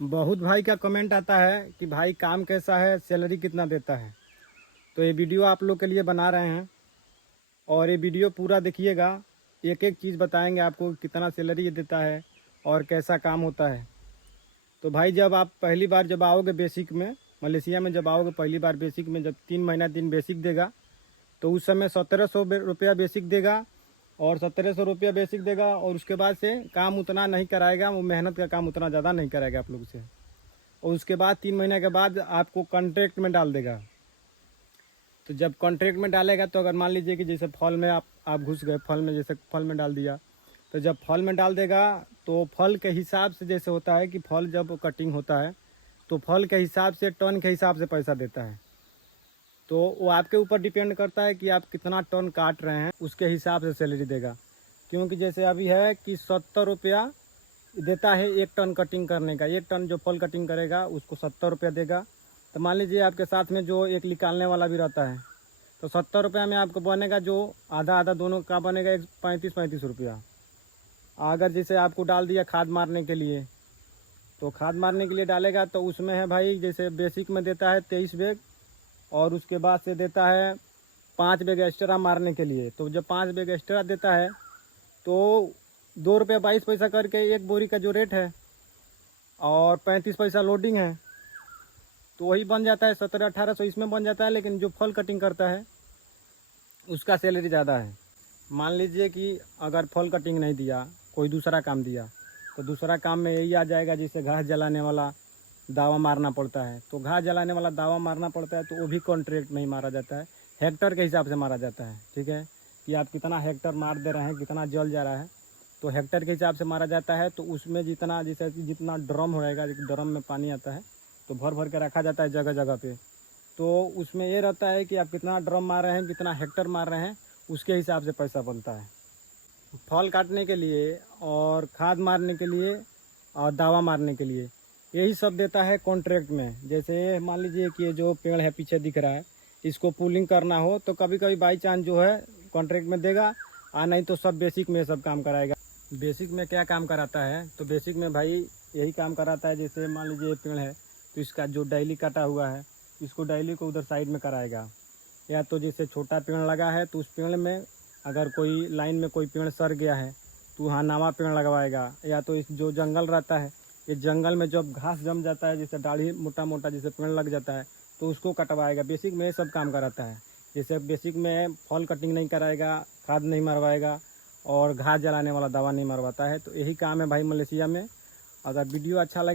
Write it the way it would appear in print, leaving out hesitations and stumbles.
बहुत भाई का कमेंट आता है कि भाई काम कैसा है, सैलरी कितना देता है। तो ये वीडियो आप लोग के लिए बना रहे हैं और ये वीडियो पूरा देखिएगा। एक एक चीज़ बताएंगे आपको, कितना सैलरी ये देता है और कैसा काम होता है। तो भाई जब आप पहली बार जब आओगे बेसिक में, मलेशिया में जब आओगे पहली बार बेसिक में, जब 3 महीना दिन बेसिक देगा तो उस समय 1700 बेसिक देगा। और 1700 बेसिक देगा और उसके बाद से काम उतना नहीं कराएगा, वो मेहनत का काम उतना ज़्यादा नहीं कराएगा आप लोग से। और उसके बाद 3 महीने के बाद आपको कॉन्ट्रैक्ट में डाल देगा। तो जब कॉन्ट्रैक्ट में डालेगा तो अगर मान लीजिए कि जैसे फल में आप घुस गए, फल में जैसे फल में डाल दिया, तो जब फल में डाल देगा तो फल के हिसाब से जैसे होता है कि फल जब कटिंग होता है तो फल के हिसाब से, टन के हिसाब से पैसा देता है। तो वो आपके ऊपर डिपेंड करता है कि आप कितना टन काट रहे हैं, उसके हिसाब से सैलरी देगा। क्योंकि जैसे अभी है कि 70 रुपया देता है 1 टन कटिंग करने का। 1 टन जो फल कटिंग करेगा उसको 70 रुपया देगा। तो मान लीजिए आपके साथ में जो एक निकालने वाला भी रहता है, तो 70 रुपया में आपको बनेगा जो आधा आधा दोनों का बनेगा 35-35 रुपया। अगर जैसे आपको डाल दिया खाद मारने के लिए, तो खाद मारने के लिए डालेगा तो उसमें है भाई, जैसे बेसिक में देता है 23 बैग और उसके बाद से देता है 5 बैग एक्स्ट्रा मारने के लिए। तो जब 5 बैग एक्स्ट्रा देता है तो 2 रुपया 22 पैसा करके एक बोरी का जो रेट है और 35 पैसा लोडिंग है, तो वही बन जाता है 1700-1800 इसमें बन जाता है। लेकिन जो फल कटिंग करता है उसका सैलरी ज़्यादा है। मान लीजिए कि अगर फल कटिंग नहीं दिया, कोई दूसरा काम दिया, तो दूसरा काम में यही आ जाएगा जैसे घास जलाने वाला दावा मारना पड़ता है। तो घास जलाने वाला दावा मारना पड़ता है तो वो भी कॉन्ट्रैक्ट में ही मारा जाता है, हेक्टर के हिसाब से मारा जाता है। ठीक है, कि आप कितना हेक्टर मार दे रहे हैं, कितना जल जा रहा है, तो हेक्टर के हिसाब से मारा जाता है। तो उसमें जितना जैसे कि जितना ड्रम रहेगा, एक ड्रम में पानी आता है तो भर भर के रखा जाता है जगह जगह पे। तो उसमें ये रहता है कि आप कितना ड्रम मार रहे हैं, कितना हेक्टर मार रहे हैं, उसके हिसाब से पैसा बनता है। फल काटने के लिए और खाद मारने के लिए और दावा मारने के लिए यही सब देता है कॉन्ट्रैक्ट में। जैसे मान लीजिए कि ये जो पेड़ है पीछे दिख रहा है, इसको पुलिंग करना हो तो कभी कभी बाई चांस जो है कॉन्ट्रैक्ट में देगा, और नहीं तो सब बेसिक में सब काम कराएगा। बेसिक में क्या काम कराता है, तो बेसिक में भाई यही काम कराता है। जैसे मान लीजिए पेड़ है तो इसका जो डाली काटा हुआ है, इसको डाली को उधर साइड में कराएगा। या तो जैसे छोटा पेड़ लगा है तो उस पेड़ में अगर कोई लाइन में कोई पेड़ सड़ गया है तो वहाँ नवा पेड़ लगवाएगा। या तो इस जो जंगल रहता है, ये जंगल में जब घास जम जाता है, जैसे दाढ़ी मोटा मोटा जैसे पेड़ लग जाता है, तो उसको कटवाएगा। बेसिक में ये सब काम कराता है। जैसे बेसिक में फल कटिंग नहीं कराएगा, खाद नहीं मरवाएगा और घास जलाने वाला दवा नहीं मरवाता है। तो यही काम है भाई मलेशिया में। अगर वीडियो अच्छा लगे